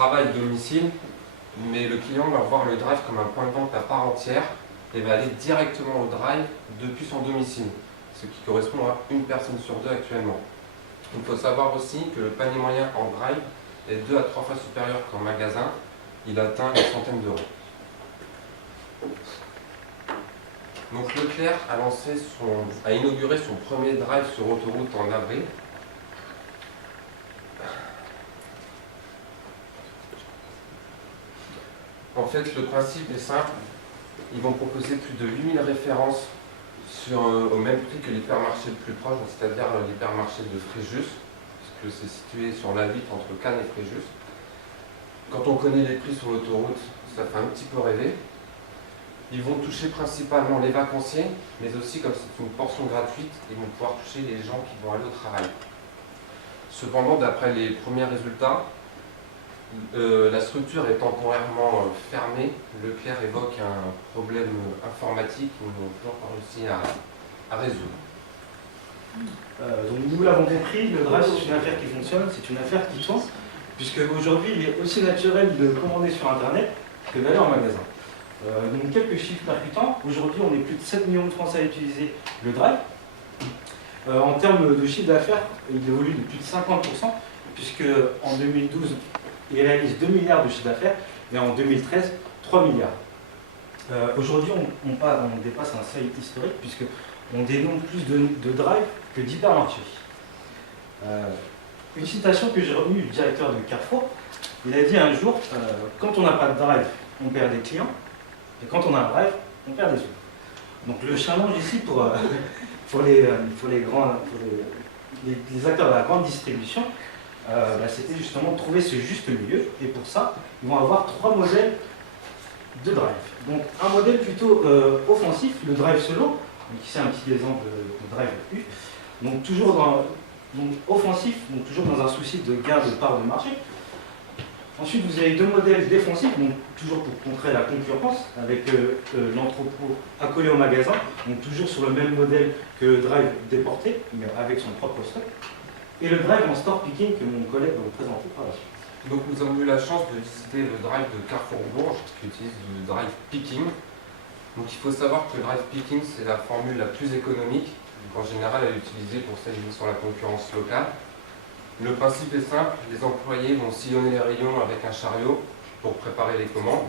travail domicile, mais le client va voir le drive comme un point de vente à part entière et va aller directement au drive depuis son domicile, ce qui correspond à une personne sur deux actuellement. Il faut savoir aussi que le panier moyen en drive est 2 à 3 fois supérieur qu'en magasin, il atteint une centaine d'euros. Donc Leclerc a inauguré son premier drive sur autoroute en avril. En fait, le principe est simple. Ils vont proposer plus de 8000 références au même prix que l'hypermarché le plus proche, c'est-à-dire l'hypermarché de Fréjus, puisque c'est situé sur l'A8 entre Cannes et Fréjus. Quand on connaît les prix sur l'autoroute, ça fait un petit peu rêver. Ils vont toucher principalement les vacanciers, mais aussi, comme c'est une portion gratuite, ils vont pouvoir toucher les gens qui vont aller au travail. Cependant, d'après les premiers résultats, la structure est temporairement fermée. Leclerc évoque un problème informatique qu'ils n'ont toujours pas réussi à résoudre. Donc nous l'avons compris, le drive c'est une affaire qui fonctionne, c'est une affaire qui tourne, puisque aujourd'hui il est aussi naturel de commander sur internet que d'aller en magasin. Donc quelques chiffres percutants, aujourd'hui on est plus de 7 millions de Français à utiliser le drive. En termes de chiffre d'affaires, il évolue de plus de 50%, puisque en 2012 il réalise 2 milliards de chiffre d'affaires, et en 2013, 3 milliards. Aujourd'hui, on dépasse un seuil historique, puisqu'on dénombre plus de drive que d'hypermarchés. Une citation que j'ai retenue du directeur de Carrefour, il a dit un jour, quand on n'a pas de drive, on perd des clients, et quand on a un drive, on perd des sous. Donc le challenge ici pour les acteurs de la grande distribution, c'était justement de trouver ce juste milieu, et pour ça, ils vont avoir 3 modèles de drive. Donc un modèle plutôt offensif, le drive solo, donc ici un petit exemple de drive U, donc toujours offensif, donc toujours dans un souci de gain de part de marché. Ensuite, vous avez 2 modèles défensifs, donc toujours pour contrer la concurrence, avec l'entrepôt accolé au magasin, donc toujours sur le même modèle que le drive déporté, mais avec son propre stock. Et le drive en store picking que mon collègue va vous présenter par la suite. Donc nous avons eu la chance de visiter le drive de Carrefour Bourges, qui utilise le drive picking. Donc il faut savoir que le drive picking, c'est la formule la plus économique. En général, elle est utilisée pour s'aligner sur la concurrence locale. Le principe est simple, les employés vont sillonner les rayons avec un chariot pour préparer les commandes.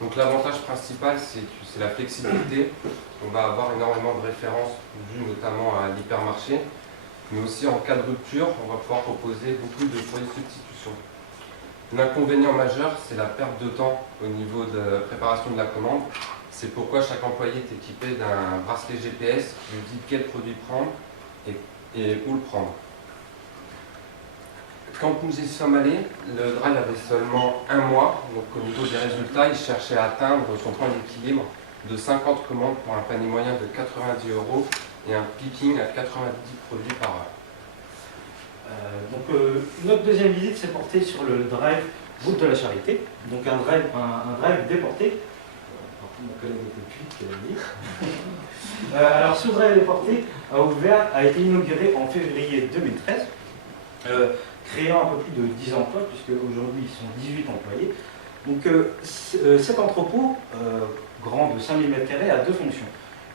Donc l'avantage principal, c'est la flexibilité. On va avoir énormément de références dues notamment à l'hypermarché, mais aussi en cas de rupture, on va pouvoir proposer beaucoup de foyers de substitution. L'inconvénient majeur, c'est la perte de temps au niveau de la préparation de la commande. C'est pourquoi chaque employé est équipé d'un bracelet GPS qui lui dit quel produit prendre et où le prendre. Quand nous y sommes allés, le drive avait seulement 1 mois, donc au niveau des résultats, il cherchait à atteindre son point d'équilibre de 50 commandes pour un panier moyen de 90 € et un picking à 90 produits par heure. Notre deuxième visite s'est portée sur le drive Route de la Charité, donc un drive déporté. Mon collègue était plus alors ce drive déporté a été inauguré en février 2013, créant un peu plus de 10 emplois, puisque aujourd'hui ils sont 18 employés. Donc cet entrepôt, grand de 5000 m², a 2 fonctions.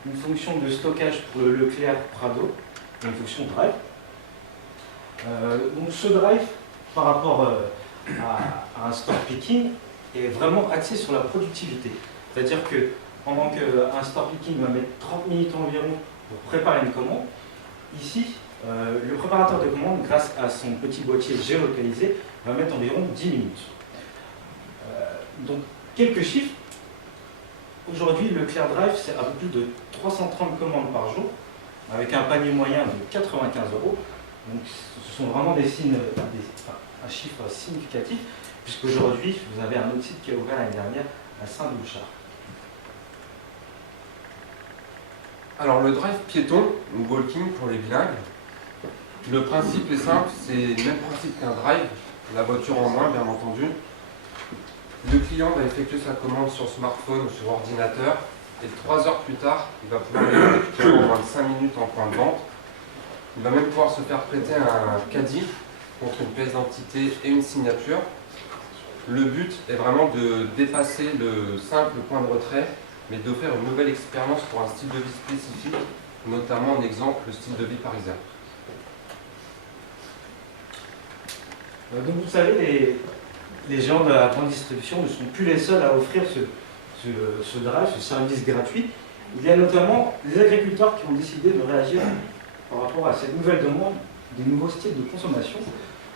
Une fonction de stockage pour le Leclerc Prado, et une fonction drive. Donc ce drive, par rapport à un store picking, est vraiment axé sur la productivité. C'est-à-dire que pendant qu'un store picking va mettre 30 minutes environ pour préparer une commande, ici, le préparateur de commande, grâce à son petit boîtier géolocalisé, va mettre environ 10 minutes. Donc quelques chiffres. Aujourd'hui, le Leclerc Drive, c'est un peu plus de 330 commandes par jour, avec un panier moyen de 95 €. Donc ce sont vraiment un chiffre significatif, puisqu'aujourd'hui, vous avez un autre site qui a ouvert l'année dernière à Saint-Bouchard. Alors le drive piéton, ou walking pour les bilingues, le principe est simple, c'est le même principe qu'un drive, la voiture en moins bien entendu. Le client va effectuer sa commande sur smartphone ou sur ordinateur, et 3 heures plus tard, il va pouvoir l'effectuer en moins de 5 minutes en point de vente. Il va même pouvoir se faire prêter un caddie contre une pièce d'identité et une signature. Le but est vraiment de dépasser le simple point de retrait, mais d'offrir une nouvelle expérience pour un style de vie spécifique, notamment en exemple le style de vie parisien. Donc vous savez, les géants de la grande distribution ne sont plus les seuls à offrir ce drive, ce service gratuit. Il y a notamment des agriculteurs qui ont décidé de réagir par rapport à cette nouvelle demande, des nouveaux styles de consommation.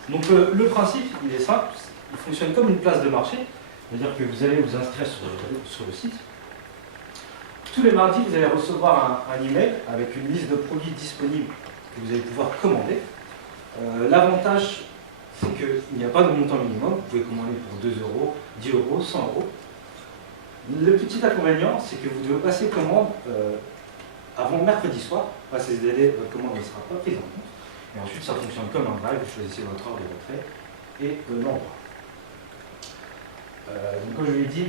Donc le principe, il est simple, il fonctionne comme une place de marché, c'est-à-dire que vous allez vous inscrire sur le site. Tous les mardis, vous allez recevoir un email avec une liste de produits disponibles que vous allez pouvoir commander. L'avantage, c'est qu'il n'y a pas de montant minimum, vous pouvez commander pour 2 €, 10 €, 100 €. Le petit inconvénient, c'est que vous devez passer commande avant mercredi soir. À ces délais, votre commande ne sera pas prise en compte. Et ensuite, ça fonctionne comme un drive, vous choisissez votre heure de retrait et l'endroit. Donc, comme je l'ai dit,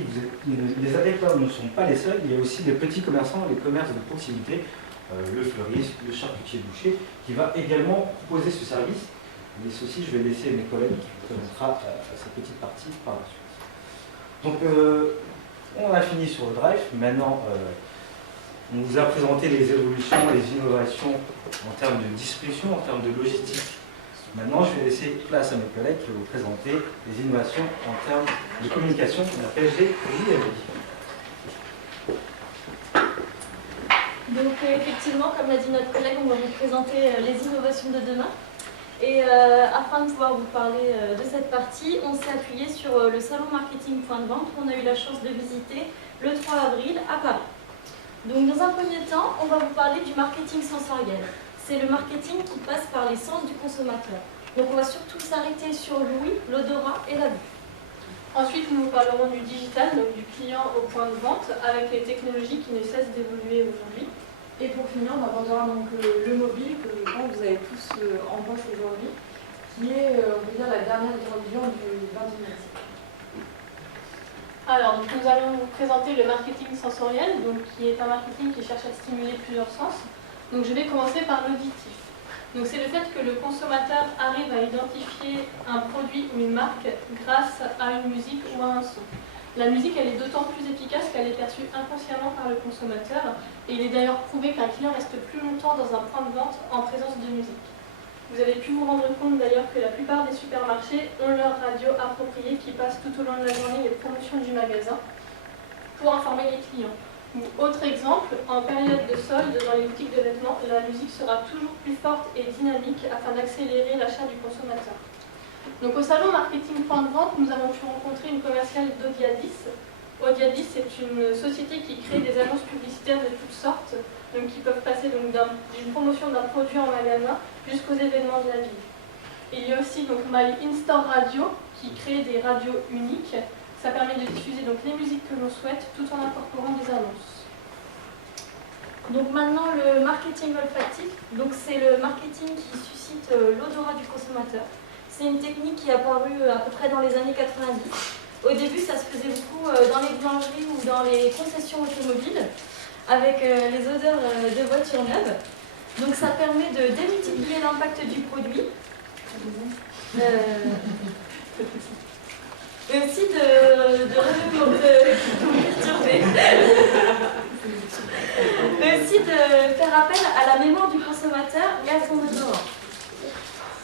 les agriculteurs ne sont pas les seuls, il y a aussi les petits commerçants, les commerces de proximité, le fleuriste, le charcutier boucher, qui va également proposer ce service. Mais ceci, je vais laisser mes collègues qui vous présentera cette petite partie par la suite. Donc, on a fini sur le drive. Maintenant, on vous a présenté les évolutions, les innovations en termes de distribution, en termes de logistique. Maintenant, je vais laisser place à mes collègues qui vont vous présenter les innovations en termes de communication qu'on appelle les JMI. Donc effectivement, comme l'a dit notre collègue, on va vous présenter les innovations de demain. Et afin de pouvoir vous parler de cette partie, on s'est appuyé sur le salon marketing point de vente qu'on a eu la chance de visiter le 3 avril à Paris. Donc dans un premier temps, on va vous parler du marketing sensoriel. C'est le marketing qui passe par les sens du consommateur. Donc on va surtout s'arrêter sur l'ouïe, l'odorat et la vue. Ensuite, nous vous parlerons du digital, donc du client au point de vente, avec les technologies qui ne cessent d'évoluer aujourd'hui. Et pour finir, on abordera donc le mobile, que je pense que vous avez tous en poche aujourd'hui, qui est, on peut dire, la dernière religion du XXIe siècle. Alors, donc, nous allons vous présenter le marketing sensoriel, donc, qui est un marketing qui cherche à stimuler plusieurs sens. Donc, je vais commencer par l'auditif. Donc, c'est le fait que le consommateur arrive à identifier un produit ou une marque grâce à une musique ou à un son. La musique, elle est d'autant plus efficace qu'elle est perçue inconsciemment par le consommateur, et il est d'ailleurs prouvé qu'un client reste plus longtemps dans un point de vente en présence de musique. Vous avez pu vous rendre compte d'ailleurs que la plupart des supermarchés ont leur radio appropriée qui passe tout au long de la journée les promotions du magasin pour informer les clients. Autre exemple, en période de solde dans les boutiques de vêtements, la musique sera toujours plus forte et dynamique afin d'accélérer l'achat du consommateur. Donc au salon marketing point de vente, nous avons pu rencontrer une commerciale d'Audiadis. Audiadis, c'est une société qui crée des annonces publicitaires de toutes sortes, donc qui peuvent passer d'une promotion d'un produit en magasin jusqu'aux événements de la ville. Il y a aussi donc My In-Store Radio qui crée des radios uniques. Ça permet de diffuser donc les musiques que l'on souhaite tout en incorporant des annonces. Donc maintenant le marketing olfactif, donc c'est le marketing qui suscite l'odorat du consommateur. C'est une technique qui est apparue à peu près dans les années 90. Au début, ça se faisait beaucoup dans les boulangeries ou dans les concessions automobiles, avec les odeurs de voitures neuves. Donc ça permet de démultiplier l'impact du produit. Et aussi mais aussi de faire appel à la mémoire du consommateur et à son odorat.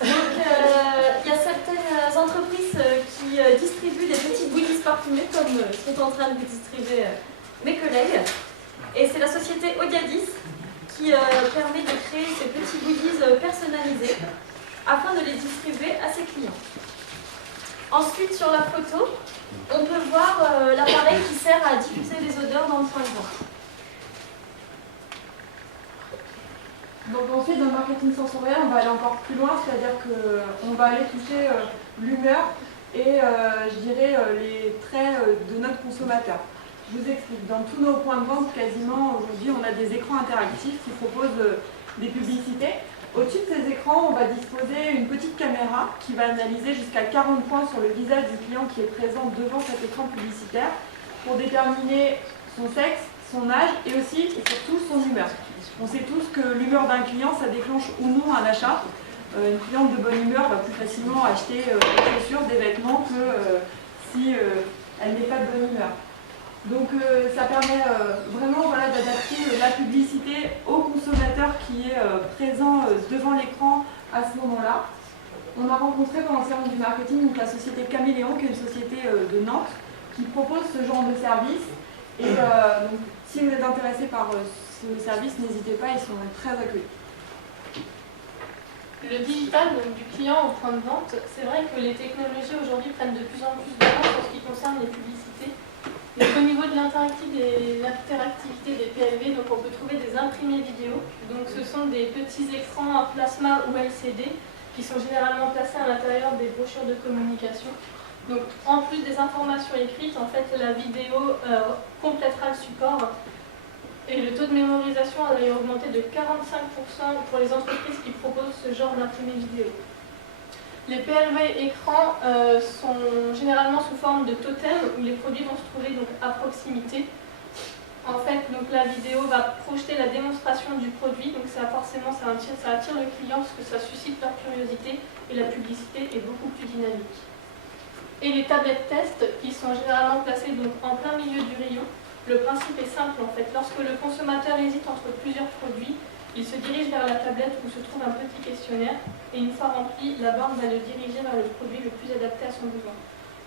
Donc il y a certaines entreprises qui distribuent des petits goodies parfumés comme sont en train de vous distribuer mes collègues. Et c'est la société Audiadis qui permet de créer ces petits goodies personnalisés afin de les distribuer à ses clients. Ensuite, sur la photo, on peut voir l'appareil qui sert à diffuser les odeurs dans le point de vente. Donc ensuite, dans le marketing sensoriel, on va aller encore plus loin, c'est-à-dire qu'on va aller toucher l'humeur et, je dirais, les traits de notre consommateur. Je vous explique. Dans tous nos points de vente, quasiment, aujourd'hui, on a des écrans interactifs qui proposent des publicités. Au-dessus de ces écrans, on va disposer une petite caméra qui va analyser jusqu'à 40 points sur le visage du client qui est présent devant cet écran publicitaire pour déterminer son sexe, son âge et aussi et surtout son humeur. On sait tous que l'humeur d'un client, ça déclenche ou non un achat. Une cliente de bonne humeur va plus facilement acheter des chaussures, des vêtements que si elle n'est pas de bonne humeur. Donc ça permet vraiment voilà, d'adapter la publicité au consommateur qui est présent devant l'écran à ce moment-là. On a rencontré pendant le salon du marketing donc, la société Caméléon, qui est une société de Nantes, qui propose ce genre de service. Et donc, si vous êtes intéressé par ce service, n'hésitez pas, ils sont très accueillis. Le digital, donc du client au point de vente, c'est vrai que les technologies aujourd'hui prennent de plus en plus d'avance en ce qui concerne les publicités. Donc, au niveau de l'interactivité des PLV, donc on peut trouver des imprimés vidéo. Donc ce sont des petits écrans à plasma ou LCD qui sont généralement placés à l'intérieur des brochures de communication. Donc en plus des informations écrites, en fait la vidéo complétera le support. Et le taux de mémorisation a d'ailleurs augmenté de 45% pour les entreprises qui proposent ce genre d'imprimé vidéo. Les PLV écrans sont généralement sous forme de totem où les produits vont se trouver donc, à proximité. En fait, donc, la vidéo va projeter la démonstration du produit, donc ça attire le client parce que ça suscite leur curiosité et la publicité est beaucoup plus dynamique. Et les tablettes test qui sont généralement placées donc, en plein milieu du rayon. Le principe est simple en fait, lorsque le consommateur hésite entre plusieurs produits, il se dirige vers la tablette où se trouve un petit questionnaire et une fois rempli, la borne va le diriger vers le produit le plus adapté à son besoin.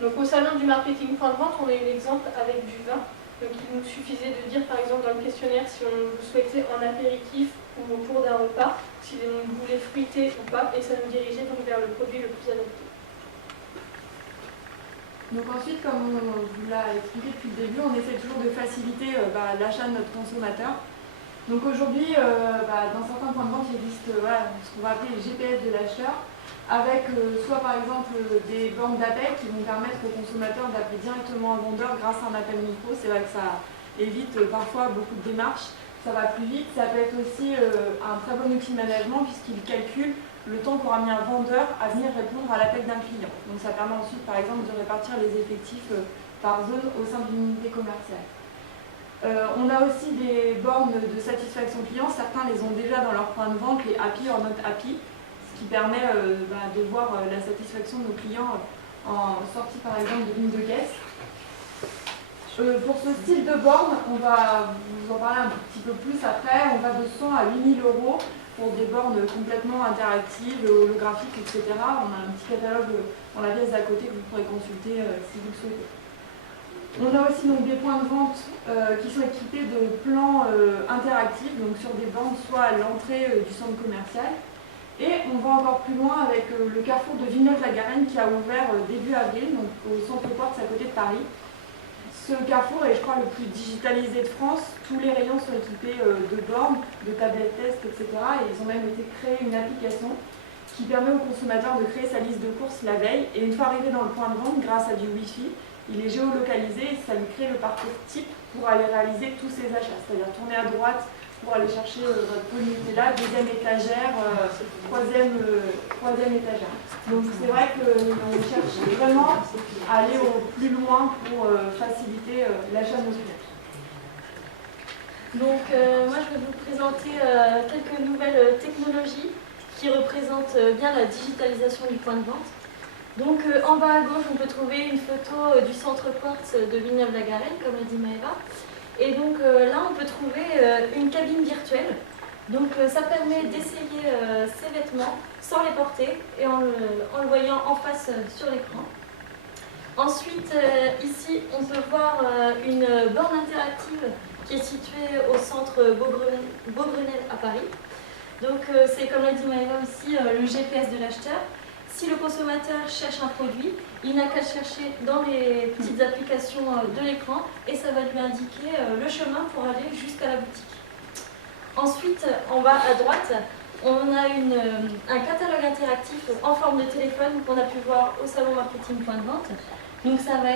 Donc au salon du marketing point de vente, on a eu l'exemple avec du vin. Donc il nous suffisait de dire par exemple dans le questionnaire si on le souhaitait en apéritif ou au cours d'un repas, si on voulait fruiter ou pas, et ça nous dirigeait donc vers le produit le plus adapté. Donc ensuite, comme on vous l'a expliqué depuis le début, on essaie toujours de faciliter l'achat de notre consommateur. Donc aujourd'hui, dans certains points de vente, il existe ce qu'on va appeler les GPS de l'acheteur, avec soit par exemple des bornes d'appel qui vont permettre au consommateur d'appeler directement un vendeur grâce à un appel micro. C'est vrai que ça évite parfois beaucoup de démarches, ça va plus vite. Ça peut être aussi un très bon outil de management puisqu'il calcule le temps qu'aura mis un vendeur à venir répondre à l'appel d'un client. Donc ça permet ensuite par exemple de répartir les effectifs par zone au sein d'une unité commerciale. On a aussi des bornes de satisfaction client, certains les ont déjà dans leur point de vente, les Happy or Not Happy, ce qui permet de voir la satisfaction de nos clients en sortie par exemple de ligne de caisse. Pour ce style de borne, on va vous en parler un petit peu plus après, on va de 100 à 8 000 € pour des bornes complètement interactives, holographiques, etc. On a un petit catalogue dans la pièce d'à côté que vous pourrez consulter si vous le souhaitez. On a aussi donc, des points de vente qui sont équipés de plans interactifs, donc sur des bornes soit à l'entrée du centre commercial. Et on va encore plus loin avec le carrefour de Villeneuve-la-Garenne qui a ouvert début avril, donc au centre Portes à côté de Paris. Ce carrefour est, je crois, le plus digitalisé de France. Tous les rayons sont équipés de bornes, de tablettes test, etc. Et ils ont même été créés une application qui permet au consommateur de créer sa liste de courses la veille. Et une fois arrivé dans le point de vente, grâce à du Wi-Fi, il est géolocalisé et ça lui crée le parcours type pour aller réaliser tous ses achats. C'est-à-dire tourner à droite pour aller chercher votre pot de Nutella, deuxième étagère, troisième étagère. Donc c'est vrai qu'on cherche vraiment à aller au plus loin pour faciliter l'achat de nos clients. Donc moi je vais vous présenter quelques nouvelles technologies qui représentent bien la digitalisation du point de vente. Donc en bas à gauche on peut trouver une photo du centre Portes de Villeneuve-la-Garenne, comme l'a dit Maëva. Et donc là on peut trouver une cabine virtuelle. Donc ça permet d'essayer ses vêtements sans les porter et en le voyant en face sur l'écran. Ensuite ici on peut voir une borne interactive qui est située au centre Beaugrenelle à Paris. Donc c'est comme l'a dit Maëva aussi le GPS de l'acheteur. Si le consommateur cherche un produit, il n'a qu'à le chercher dans les petites applications de l'écran et ça va lui indiquer le chemin pour aller jusqu'à la boutique. Ensuite, en bas à droite, on a un catalogue interactif en forme de téléphone qu'on a pu voir au salon marketing point de vente. Donc ça va